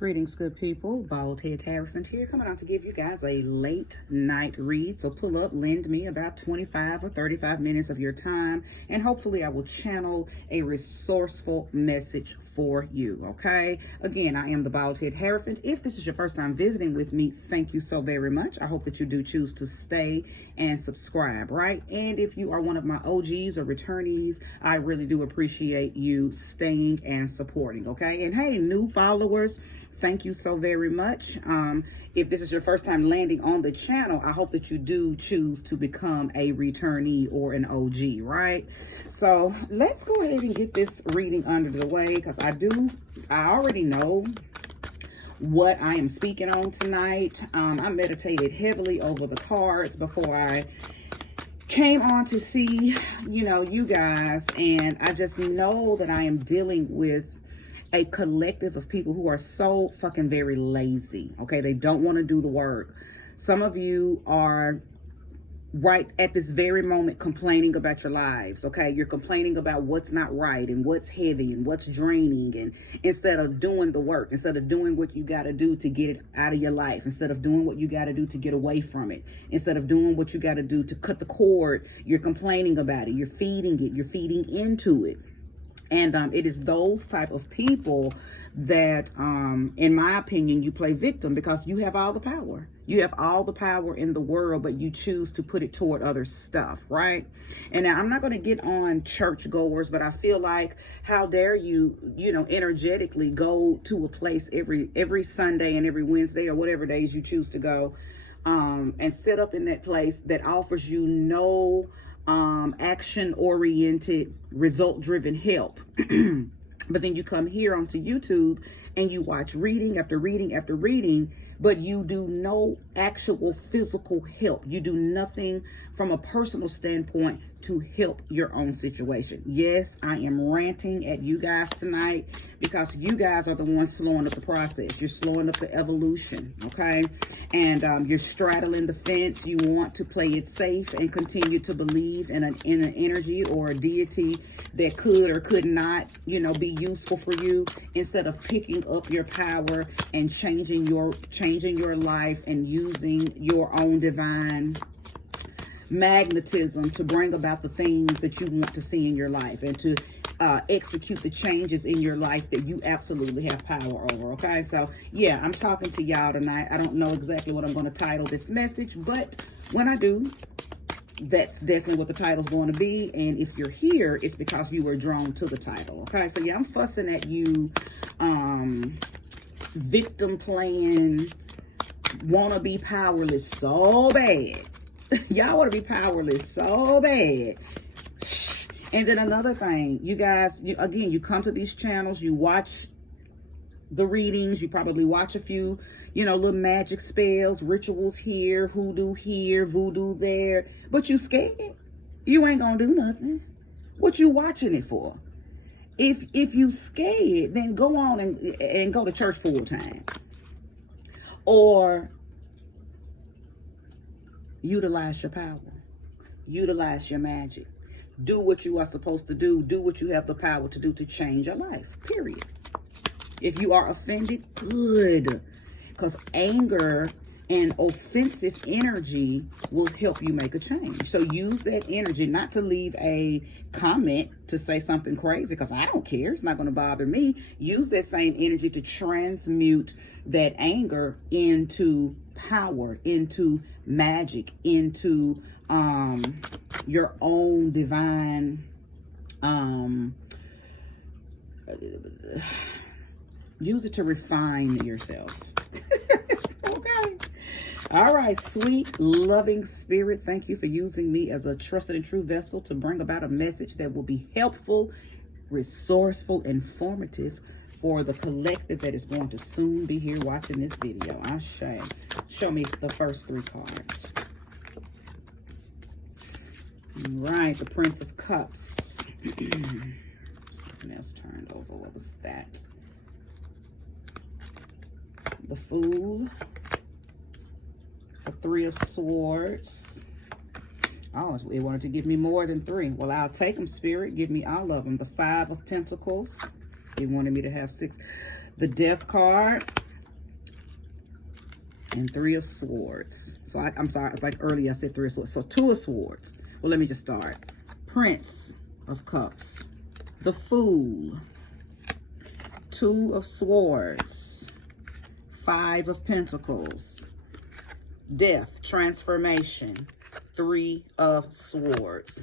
Greetings, good people. Bald Head Tarot here, coming out to give you guys a late night read. So pull up, lend me about 25 or 35 minutes of your time, and hopefully I will channel a resourceful message for you, okay? Again, I am the Bald Head Hierophant. If this is your first time visiting with me, thank you so very much. I hope that you do choose to stay and subscribe, right? And if you are one of my OGs or returnees, I really do appreciate you staying and supporting, okay? And hey, new followers, thank you so very much. If this is your first time landing on the channel, I hope that you do choose to become a returnee or an OG, right? So let's go ahead and get this reading under the way, because I already know what I am speaking on tonight. I meditated heavily over the cards before I came on to see, you guys, and I just know that I am dealing with a collective of people who are so fucking very lazy, okay? They don't want to do the work. Some of you are right at this very moment complaining about your lives, okay? You're complaining about what's not right and what's heavy and what's draining, and instead of doing the work, instead of doing what you got to do to get it out of your life, instead of doing what you got to do to get away from it, instead of doing what you got to do to cut the cord, you're complaining about it, you're feeding it, you're feeding into it. And it is those type of people that, in my opinion, you play victim, because you have all the power. You have all the power in the world, but you choose to put it toward other stuff, right? And now I'm not going to get on churchgoers, but I feel like, how dare you, energetically go to a place every Sunday and every Wednesday or whatever days you choose to go, and sit up in that place that offers you no action-oriented, result-driven help. But then you come here onto YouTube and you watch reading after reading after reading, but you do no actual physical help. You do nothing from a personal standpoint to help your own situation. Yes, I am ranting at you guys tonight, because you guys are the ones slowing up the process. You're slowing up the evolution, okay? And you're straddling the fence. You want to play it safe and continue to believe in an energy or a deity that could or could not, be useful for you, instead of picking up your power and changing your life and using your own divine magnetism to bring about the things that you want to see in your life, and to execute the changes in your life that you absolutely have power over, okay? So yeah, I'm talking to y'all tonight. I don't know exactly what I'm going to title this message, but when I do, that's definitely what the title's going to be. And if you're here, it's because you were drawn to the title, okay? So yeah, I'm fussing at you, victim playing, want to be powerless so bad. Y'all want to be powerless so bad. And then another thing, you guys, you come to these channels, you watch the readings, you probably watch a few, little magic spells, rituals here, hoodoo here, voodoo there, but you scared. You ain't gonna do nothing. What you watching it for? If you scared, then go on and go to church full time, or utilize your power, utilize your magic, do what you are supposed to do what you have the power to do to change your life, period. If you are offended, good, because anger and offensive energy will help you make a change. So use that energy, not to leave a comment to say something crazy, because I don't care, it's not going to bother me. Use that same energy to transmute that anger into power, into magic, into your own divine use it to refine yourself. Okay. All right, sweet loving spirit, thank you for using me as a trusted and true vessel to bring about a message that will be helpful, resourceful, informative for the collective that is going to soon be here watching this video. Ashe. Show me the first three cards. All right, the Prince of Cups. Something else turned over. What was that? The Fool. The Three of Swords. Oh, it wanted to give me more than three. Well, I'll take them, Spirit. Give me all of them. The Five of Pentacles. It wanted me to have six. The Death card. and Three of Swords. So I'm sorry, like earlier I said Three of Swords. So Two of Swords. Well, let me just start. Prince of Cups, the Fool, Two of Swords, Five of Pentacles, Death, Transformation, Three of Swords.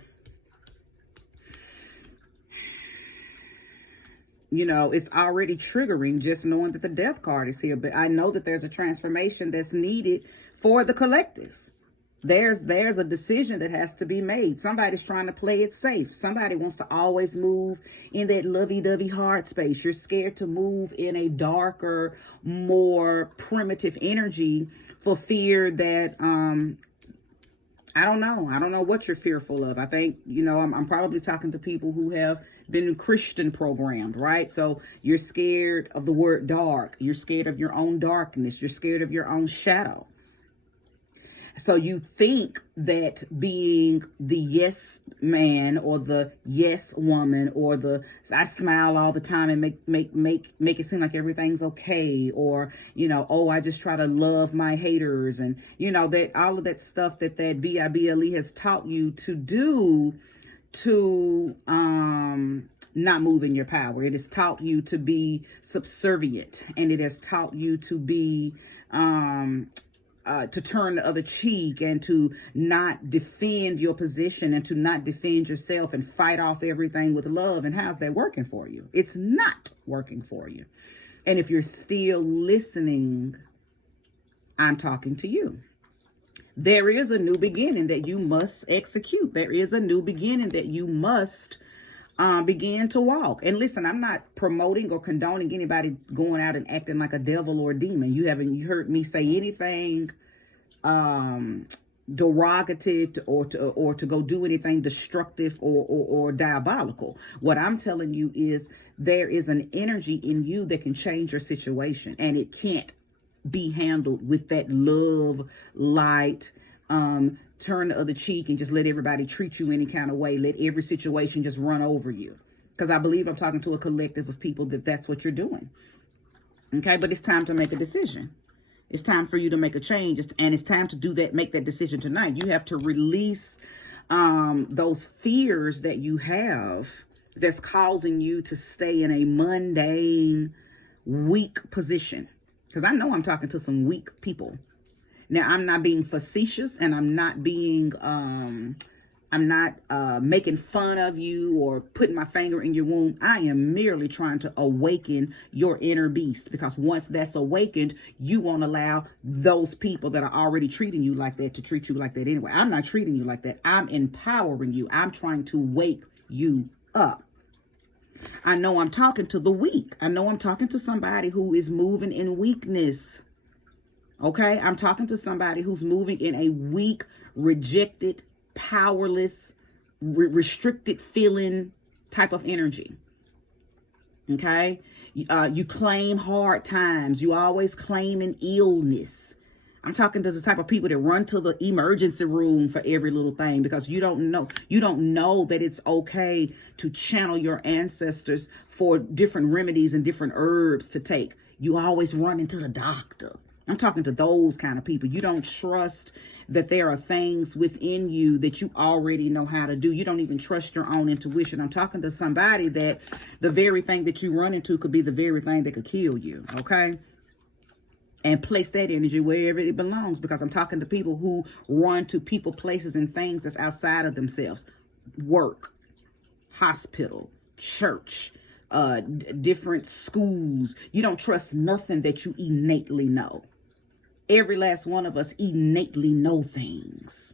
You know, it's already triggering just knowing that the Death card is here. But I know that there's a transformation that's needed for the collective. There's a decision that has to be made. Somebody's trying to play it safe. Somebody wants to always move in that lovey-dovey heart space. You're scared to move in a darker, more primitive energy for fear that, I don't know what you're fearful of. I think, you know, I'm probably talking to people who have been Christian programmed, right? So you're scared of the word dark. You're scared of your own darkness. You're scared of your own shadow. So you think that being the yes man or the yes woman or the I smile all the time and make it seem like everything's okay, or, you know, oh, I just try to love my haters, and, you know, that all of that stuff that BIBLE has taught you to do to not move in your power. It has taught you to be subservient, and it has taught you to be to turn the other cheek and to not defend your position and to not defend yourself and fight off everything with love. And how's that working for you? It's not working for you. And if you're still listening, I'm talking to you. There is a new beginning that you must execute. There is a new beginning that you must begin to walk. And listen, I'm not promoting or condoning anybody going out and acting like a devil or a demon. You haven't heard me say anything derogative or to go do anything destructive or diabolical. What I'm telling you is there is an energy in you that can change your situation, and it can't be handled with that love, light, turn the other cheek and just let everybody treat you any kind of way. Let every situation just run over you. Because I believe I'm talking to a collective of people that's what you're doing. Okay, but it's time to make a decision. It's time for you to make a change. And it's time to do that, make that decision tonight. You have to release those fears that you have that's causing you to stay in a mundane, weak position. Because I know I'm talking to some weak people. Now, I'm not being facetious, and I'm not being, making fun of you or putting my finger in your wound. I am merely trying to awaken your inner beast, because once that's awakened, you won't allow those people that are already treating you like that to treat you like that anyway. I'm not treating you like that. I'm empowering you. I'm trying to wake you up. I know I'm talking to the weak. I know I'm talking to somebody who is moving in weakness. Okay, I'm talking to somebody who's moving in a weak, rejected, powerless, restricted feeling type of energy. Okay, you claim hard times. You always claim an illness. I'm talking to the type of people that run to the emergency room for every little thing, because you don't know that it's okay to channel your ancestors for different remedies and different herbs to take. You always run into the doctor. I'm talking to those kind of people. You don't trust that there are things within you that you already know how to do. You don't even trust your own intuition. I'm talking to somebody that the very thing that you run into could be the very thing that could kill you. Okay? And place that energy wherever it belongs, because I'm talking to people who run to people, places, and things that's outside of themselves. Work, hospital, church, different schools. You don't trust nothing that you innately know. Every last one of us innately know things,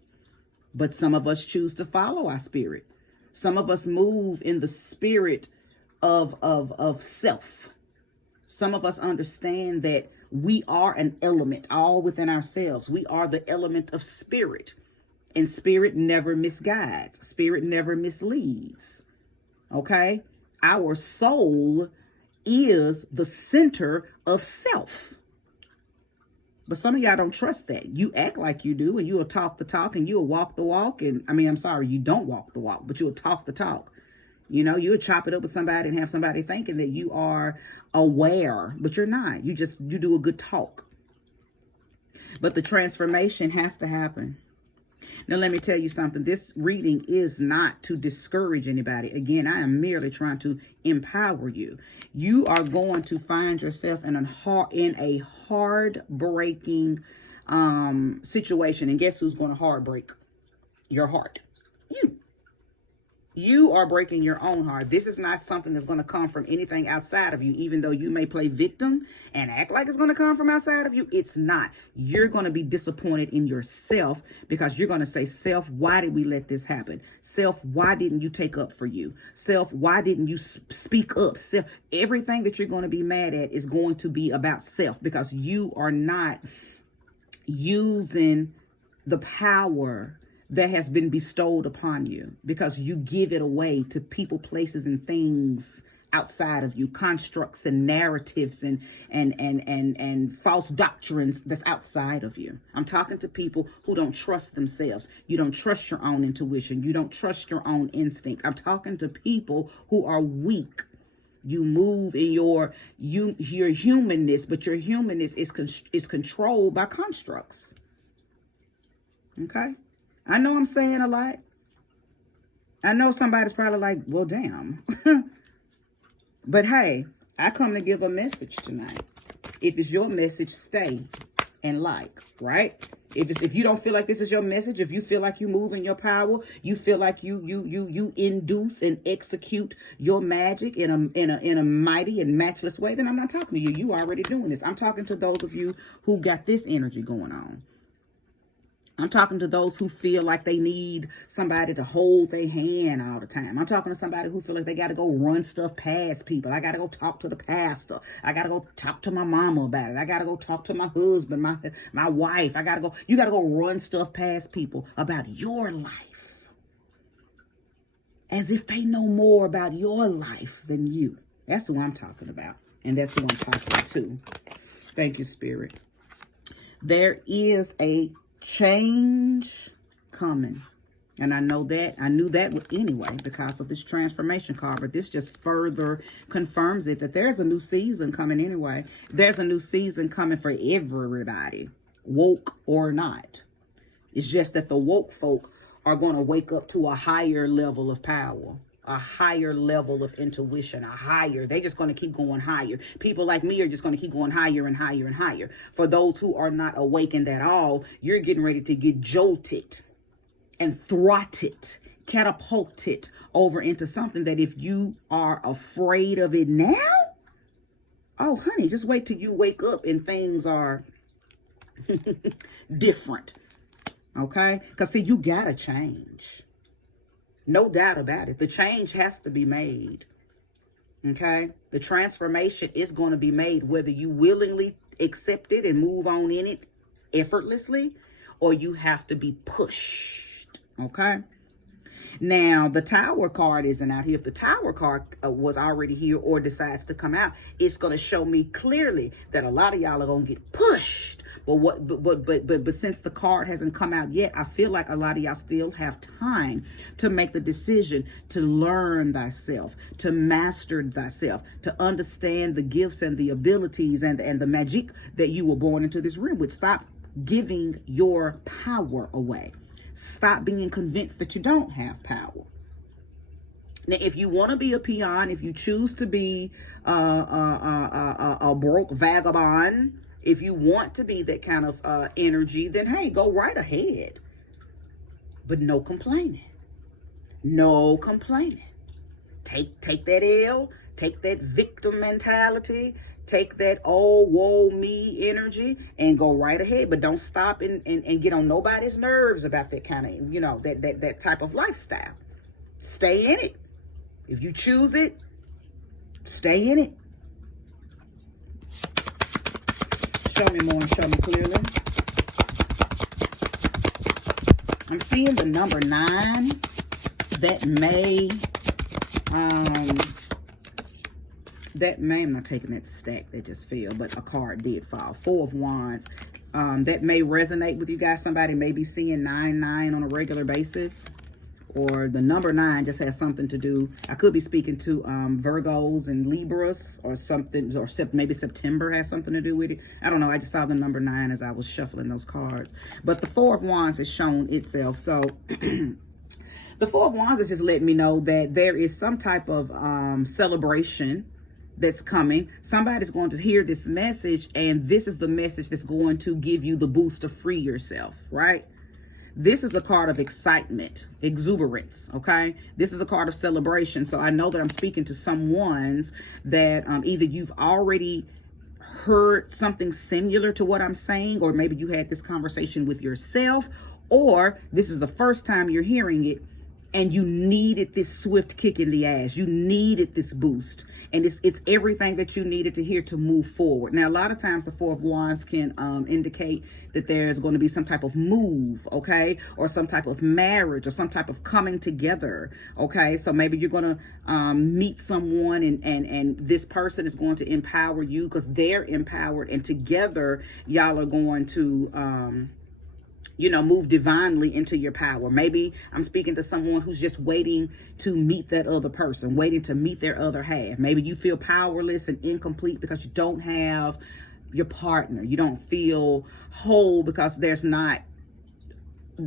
but some of us choose to follow our spirit. Some of us move in the spirit of self. Some of us understand that we are an element all within ourselves. We are the element of spirit, and spirit never misguides. Spirit never misleads. Okay? Our soul is the center of self. But some of y'all don't trust that. You act like you do, and you'll talk the talk, and you'll walk the walk. And you don't walk the walk, but you'll talk the talk. You know, you'll chop it up with somebody and have somebody thinking that you are aware, but you're not. You do a good talk. But the transformation has to happen. Now, let me tell you something. This reading is not to discourage anybody. Again, I am merely trying to empower you. You are going to find yourself in a heartbreaking situation. And guess who's going to heartbreak your heart? You. You are breaking your own heart. This is not something that's going to come from anything outside of you, even though you may play victim and act like it's going to come from outside of you. It's not. You're going to be disappointed in yourself because you're going to say, self, why did we let this happen? Self, why didn't you take up for you? Self, why didn't you speak up? Self, everything that you're going to be mad at is going to be about self because you are not using the power that has been bestowed upon you because you give it away to people, places, and things outside of you, constructs and narratives and false doctrines that's outside of you. I'm talking to people who don't trust themselves. You don't trust your own intuition. You don't trust your own instinct. I'm talking to people who are weak. You move in your humanness, but your humanness is controlled by constructs. Okay? I know I'm saying a lot. I know somebody's probably like, well, damn. But hey, I come to give a message tonight. If it's your message, stay and like, right? If you don't feel like this is your message, if you feel like you move in your power, you feel like you induce and execute your magic in a mighty and matchless way, then I'm not talking to you. You already doing this. I'm talking to those of you who got this energy going on. I'm talking to those who feel like they need somebody to hold their hand all the time. I'm talking to somebody who feel like they got to go run stuff past people. I got to go talk to the pastor. I got to go talk to my mama about it. I got to go talk to my husband, my wife. You got to go run stuff past people about your life. As if they know more about your life than you. That's who I'm talking about. And that's who I'm talking to. Thank you, Spirit. There is a change coming, and I know that. I knew that anyway because of this transformation card, but this just further confirms it that there's a new season coming anyway. There's a new season coming for everybody, woke or not. It's just that the woke folk are going to wake up to a higher level of power, a higher level of intuition, they're just going to keep going higher. People like me are just going to keep going higher and higher and higher. For those who are not awakened at all, you're getting ready to get jolted and throttled, catapulted over into something that if you are afraid of it now, oh honey, just wait till you wake up and things are different. Okay? Because see, you gotta change. No doubt about it. The change has to be made. Okay? The transformation is going to be made whether you willingly accept it and move on in it effortlessly or you have to be pushed. Okay? Now, the Tower card isn't out here. If the Tower card was already here or decides to come out, it's going to show me clearly that a lot of y'all are going to get pushed. But since the card hasn't come out yet, I feel like a lot of y'all still have time to make the decision to learn thyself, to master thyself, to understand the gifts and the abilities and the magic that you were born into this room with. Stop giving your power away. Stop being convinced that you don't have power. Now, if you want to be a peon, if you choose to be a broke vagabond, if you want to be that kind of energy, then hey, go right ahead. But no complaining. No complaining. Take that L, take that victim mentality, take that oh, woe, me energy and go right ahead. But don't stop and get on nobody's nerves about that kind of, that type of lifestyle. Stay in it. If you choose it, stay in it. Show me more and show me clearly. I'm seeing the number 9 that may, I'm not taking that stack that just fell, but a card did fall. 4 of Wands. That may resonate with you guys. Somebody may be seeing 9-9 on a regular basis. or the number 9 just has something to do. I could be speaking to Virgos and Libras or something, or maybe September has something to do with it. I don't know. I just saw the number 9 as I was shuffling those cards. But the 4 of Wands has shown itself. So the 4 of Wands is just letting me know that there is some type of celebration that's coming. Somebody's going to hear this message, and this is the message that's going to give you the boost to free yourself, right? This is a card of excitement, exuberance, okay? This is a card of celebration. So I know that I'm speaking to someone's that either you've already heard something similar to what I'm saying, or maybe you had this conversation with yourself, or this is the first time you're hearing it, and you needed this swift kick in the ass. You needed this boost. And it's everything that you needed to hear to move forward. Now, a lot of times the 4 of Wands can indicate that there's going to be some type of move, okay? Or some type of marriage or some type of coming together, okay? So maybe you're going to meet someone and this person is going to empower you because they're empowered. And together, y'all are going to... move divinely into your power. Maybe I'm speaking to someone who's just waiting to meet that other person, waiting to meet their other half. Maybe you feel powerless and incomplete because you don't have your partner. You don't feel whole because there's not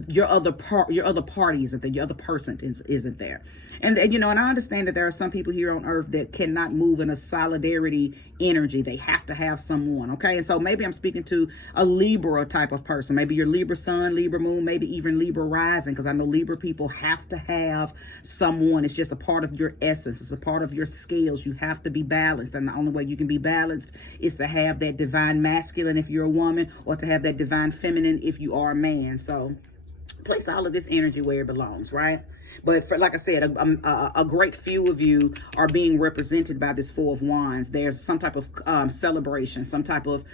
your other party isn't there, your other person isn't there. And and I understand that there are some people here on earth that cannot move in a solidarity energy. They have to have someone, okay? And so maybe I'm speaking to a Libra type of person. Maybe you're Libra sun, Libra moon, maybe even Libra rising, because I know Libra people have to have someone. It's just a part of your essence. It's a part of your scales. You have to be balanced, and the only way you can be balanced is to have that divine masculine if you're a woman, or to have that divine feminine if you are a man. So place all of this energy where it belongs, right? But like I said, a great few of you are being represented by this 4 of Wands. There's some type of celebration, some type of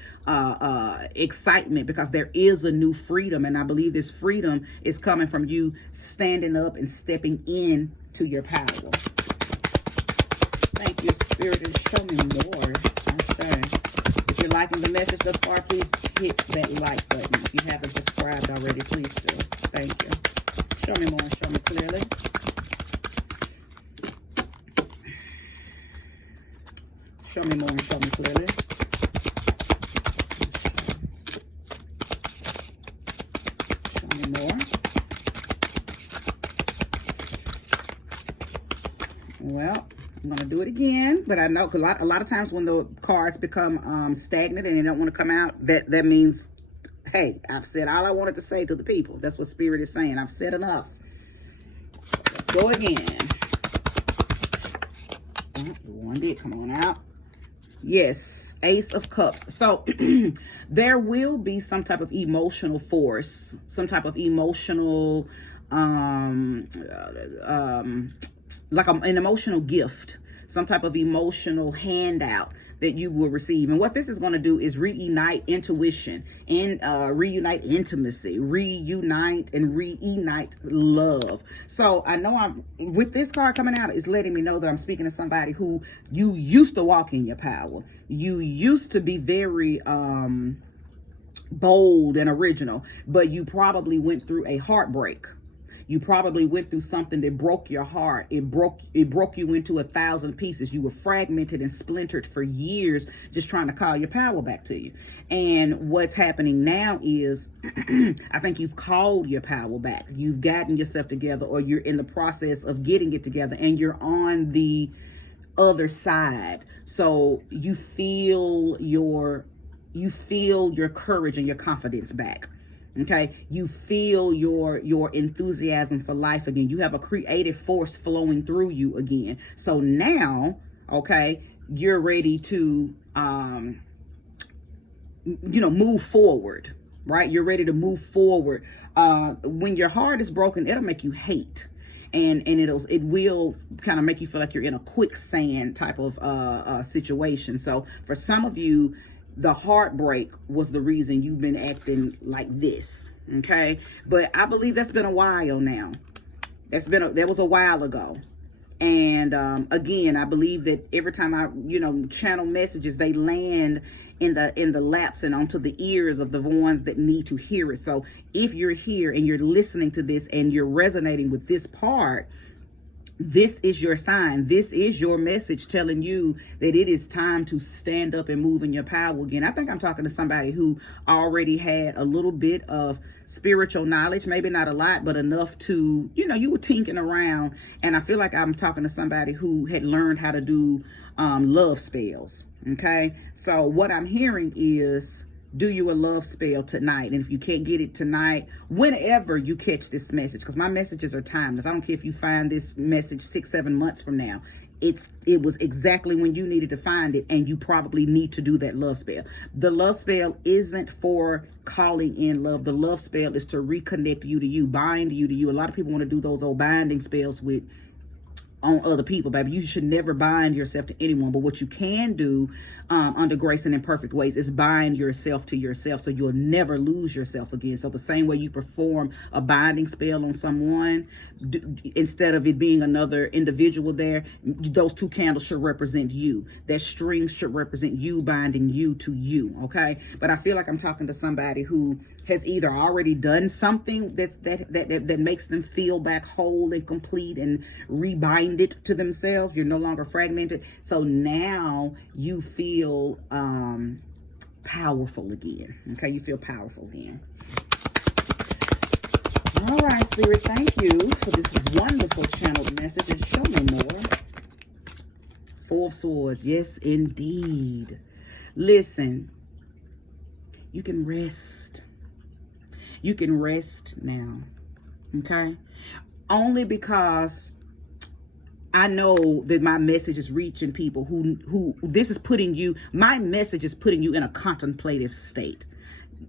excitement, because there is a new freedom. And I believe this freedom is coming from you standing up and stepping in to your power. Thank you, Spirit, and show me more. Okay. If you're liking the message thus far, please hit that like button. If you haven't subscribed already, please do. Thank you. Show me more, show me clearly. Show me more and show me clearly. Show me more. Well, I'm going to do it again, but I know because a lot of times when the cards become stagnant and they don't want to come out, that means, hey, I've said all I wanted to say to the people. That's what Spirit is saying. I've said enough. So let's go again. Oh, one did come on out. Yes, Ace of Cups. So there will be some type of emotional force, some type of emotional, like an emotional gift, some type of emotional handout that you will receive. And what this is going to do is reunite intuition and reunite intimacy, reunite and reunite love. So I know with this card coming out, it's letting me know that I'm speaking to somebody who you used to walk in your power. You used to be very bold and original, but you probably went through a heartbreak. You probably went through something that broke your heart. It broke you into 1,000 pieces. You were fragmented and splintered for years, just trying to call your power back to you. And what's happening now is, I think you've called your power back. You've gotten yourself together, or you're in the process of getting it together, and you're on the other side. So you feel your courage and your confidence back. Okay, you feel your enthusiasm for life again. You have a creative force flowing through you again. So now, okay, you're ready to move forward, right? You're ready to move forward. When your heart is broken, it'll make you hate. And it will kind of make you feel like you're in a quicksand type of situation. So for some of you, the heartbreak was the reason you've been acting like this, okay? But I believe that's been a while now. That was a while ago. And again, I believe that every time I, channel messages, they land in the laps and onto the ears of the ones that need to hear it. So if you're here and you're listening to this and you're resonating with this part, this is your sign. This is your message telling you that it is time to stand up and move in your power again. I think I'm talking to somebody who already had a little bit of spiritual knowledge, maybe not a lot, but enough to, you were tinking around. And I feel like I'm talking to somebody who had learned how to do love spells. Okay. So what I'm hearing is, do you a love spell tonight? And if you can't get it tonight, whenever you catch this message, because my messages are timeless. I don't care if you find this message 6-7 months from now. It was exactly when you needed to find it, and you probably need to do that love spell. The love spell isn't for calling in love. The love spell is to reconnect you to you, bind you to you. A lot of people want to do those old binding spells on other people, baby. You should never bind yourself to anyone. But what you can do under grace and in perfect ways is bind yourself to yourself, so you'll never lose yourself again. So the same way you perform a binding spell on someone, instead of it being another individual there, those two candles should represent you. That string should represent you, binding you to you. Okay. But I feel like I'm talking to somebody who has either already done something that makes them feel back whole and complete and rebinded to themselves. You're no longer fragmented. So now you feel powerful again. Okay, you feel powerful again. All right, Spirit, thank you for this wonderful channeled message. And show me more. Four of Swords. Yes, indeed. Listen, you can rest. You can rest now, okay? Only because I know that my message is reaching people who this is putting you, my message is putting you in a contemplative state.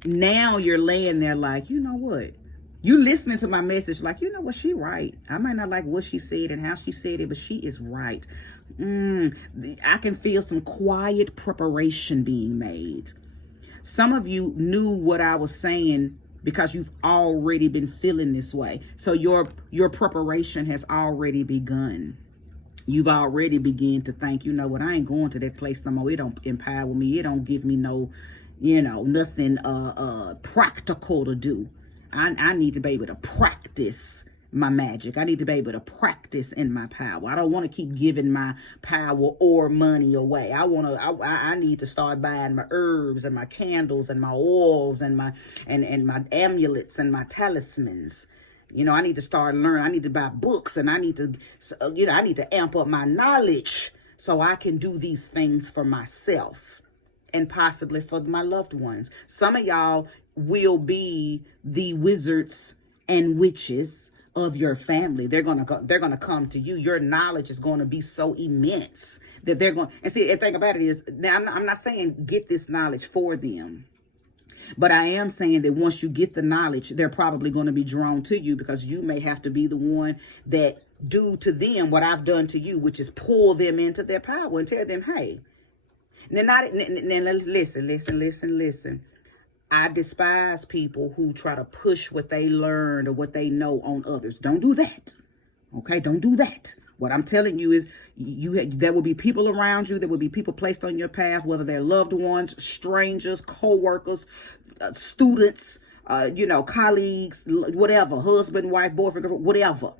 Now you're laying there like, you know what? You listening to my message like, you know what, she right. I might not like what she said and how she said it, but she is right. I can feel some quiet preparation being made. Some of you knew what I was saying because you've already been feeling this way. So your preparation has already begun. You've already begun to think, you know what, I ain't going to that place no more. It don't empower me. It don't give me no, nothing practical to do. I need to be able to practice my magic. I need to be able to practice in my power. I don't want to keep giving my power or money away. I need to start buying my herbs and my candles and my oils and my amulets and my talismans. I need to start learning. I need to buy books, and I need to, I need to amp up my knowledge so I can do these things for myself and possibly for my loved ones. Some of y'all will be the wizards and witches of your family. They're gonna come to you. Your knowledge is going to be so immense that they're going. And see, the thing about it is, now I'm not saying get this knowledge for them, but I am saying that once you get the knowledge, they're probably going to be drawn to you, because you may have to be the one that do to them what I've done to you, which is pull them into their power and tell them, hey, now listen. I despise people who try to push what they learned or what they know on others. Don't do that. Okay, don't do that. What I'm telling you is there will be people around you. There will be people placed on your path, whether they're loved ones, strangers, co-workers, students, colleagues, whatever, husband, wife, boyfriend, girlfriend, whatever.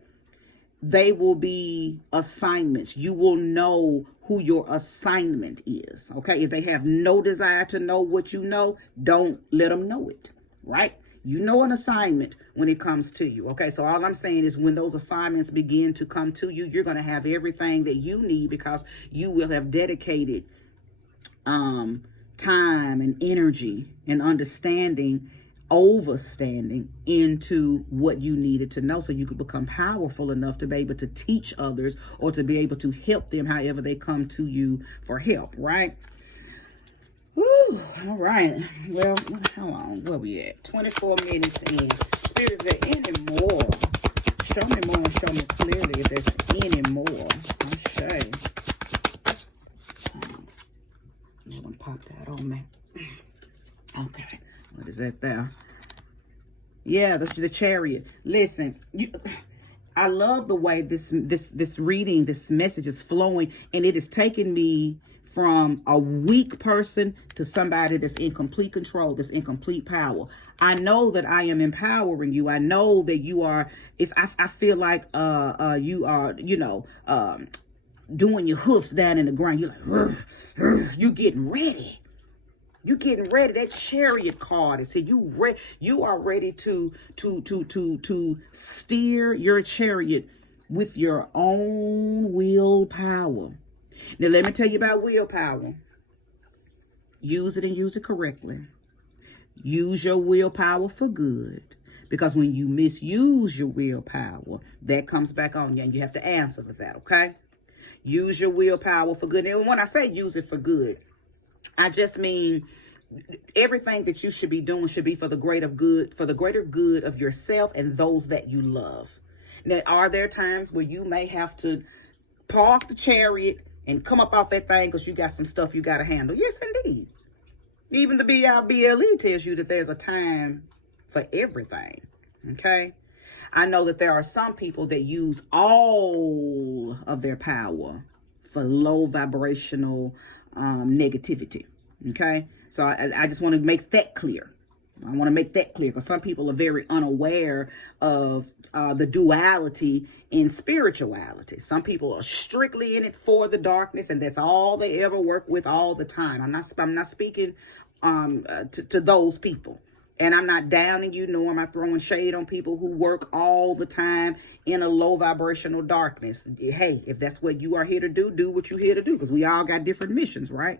They will be assignments. You will know who your assignment is. Okay. If they have no desire to know what you know, don't let them know it. Right. You know an assignment when it comes to you. Okay. So all I'm saying is, when those assignments begin to come to you, you're going to have everything that you need, because you will have dedicated time and energy and understanding, overstanding into what you needed to know, so you could become powerful enough to be able to teach others, or to be able to help them however they come to you for help. Right. Woo, all right. Well, how long? Where we at? 24 minutes in. Spirit, is there any more? Show me more and show me clearly if there's any more. Okay. That one popped out on me. Okay. What is that there? Yeah, the Chariot. Listen, I love the way this reading, this message is flowing, and it is taking me from a weak person to somebody that's in complete control, that's in complete power. I know that I am empowering you. I know that you are, I feel like you are, doing your hoofs down in the ground. You're like, you getting ready. You getting ready. That chariot card is here. You are ready to steer your chariot with your own willpower. Now, let me tell you about willpower. Use it and use it correctly. Use your willpower for good. Because when you misuse your willpower, that comes back on you and you have to answer for that, okay? Use your willpower for good. And when I say use it for good, I just mean everything that you should be doing should be for the greater good of yourself and those that you love. Now, are there times where you may have to park the chariot and come up off that thing because you got some stuff you got to handle? Yes, indeed. Even the BIBLE tells you that there's a time for everything. Okay? I know that there are some people that use all of their power for low vibrational negativity. Okay? So I just want to make that clear. I want to make that clear because some people are very unaware of the duality in spirituality. Some people are strictly in it for the darkness, and that's all they ever work with all the time. I'm not speaking to those people. And I'm not downing you, nor am I throwing shade on people who work all the time in a low vibrational darkness. Hey, if that's what you are here to do, do what you're here to do, because we all got different missions, right?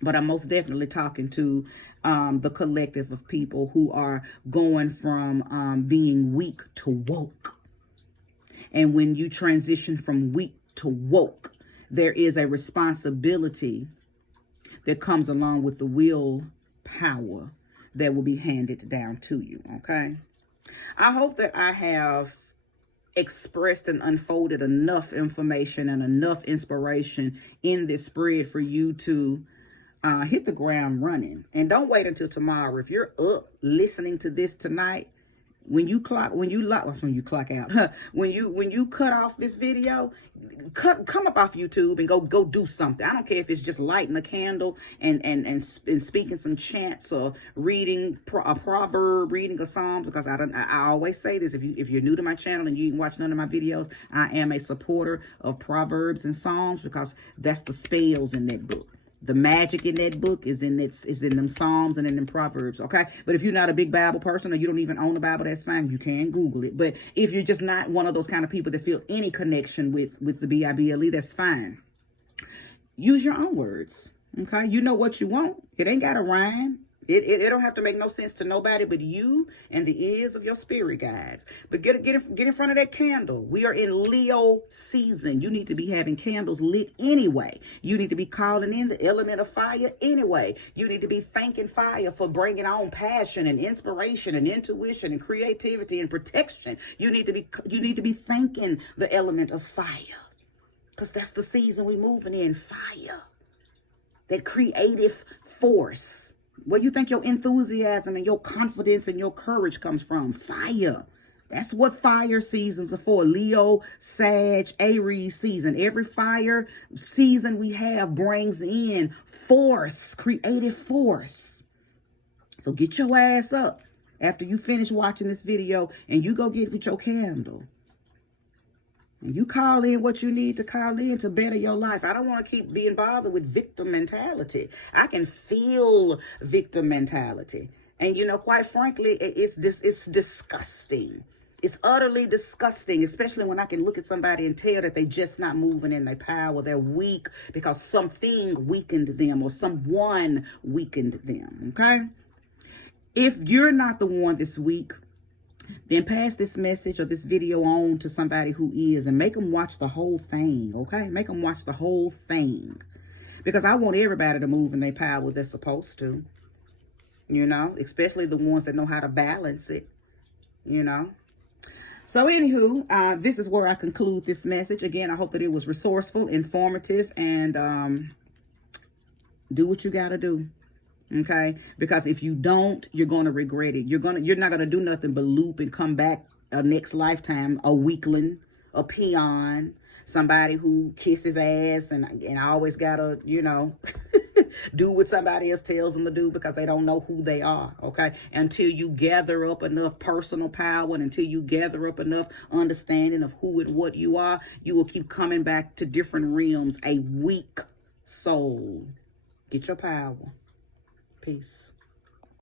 But I'm most definitely talking to the collective of people who are going from being weak to woke. And when you transition from weak to woke, there is a responsibility that comes along with the willpower that will be handed down to you, okay? I hope that I have expressed and unfolded enough information and enough inspiration in this spread for you to hit the ground running. And don't wait until tomorrow. If you're up listening to this tonight, when you cut off this video, come up off YouTube and go do something. I don't care if it's just lighting a candle and speaking some chants or reading a proverb, reading a psalm, because I always say this, if you're new to my channel and you didn't watch none of my videos, I am a supporter of proverbs and psalms because that's the spells in that book. The magic in that book is in them Psalms and in them Proverbs, okay? But if you're not a big Bible person or you don't even own a Bible, that's fine. You can Google it. But if you're just not one of those kind of people that feel any connection with the BIBLE, that's fine. Use your own words, okay? You know what you want. It ain't got to rhyme. It don't have to make no sense to nobody but you and the ears of your spirit guides. But get in front of that candle. We are in Leo season. You need to be having candles lit anyway. You need to be calling in the element of fire anyway. You need to be thanking fire for bringing on passion and inspiration and intuition and creativity and protection. You need to be thanking the element of fire, because that's the season we're moving in. Fire, that creative force. Where you think your enthusiasm and your confidence and your courage comes from? Fire. That's what fire seasons are for. Leo, Sag, Aries season. Every fire season we have brings in force, creative force. So get your ass up after you finish watching this video and you go get with your candle. And you call in what you need to call in to better your life. I don't want to keep being bothered with victim mentality. I can feel victim mentality. And, quite frankly, it's disgusting. It's utterly disgusting, especially when I can look at somebody and tell that they're just not moving in their power. They're weak because something weakened them or someone weakened them, okay? If you're not the one this week, then pass this message or this video on to somebody who is and make them watch the whole thing, okay? Make them watch the whole thing. Because I want everybody to move in their power they're supposed to, especially the ones that know how to balance it, So anywho, this is where I conclude this message. Again, I hope that it was resourceful, informative, and do what you got to do. Okay, because if you don't, you're going to regret it. You're not going to do nothing but loop and come back a next lifetime, a weakling, a peon, somebody who kisses ass and always gotta, you know, do what somebody else tells them to do because they don't know who they are, okay? Until you gather up enough personal power and until you gather up enough understanding of who and what you are, you will keep coming back to different realms, a weak soul. Get your power. Peace.